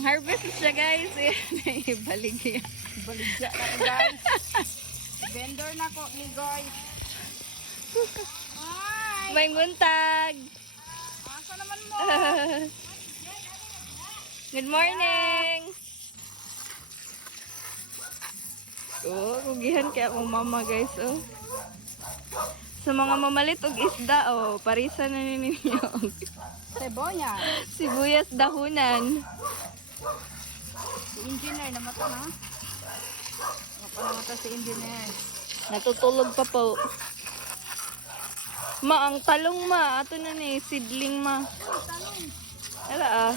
Harvest siya guys. Baligya. Baligya na ko guys. Vendor na ko ni guys. Ay! May buntag. Asa naman mo? Good morning. Oh, kugihan kaya akong mama guys. Oh. Sa mga mamalit og isda, oh, parisan na ninyo. Sebonya. Sibuyas dahunan. Si engineer namata na. Napanamata si engineer. Natutulog pa po. Ma, ang talong ma. Ato na ni, seedling ma. Talong. Ala ah.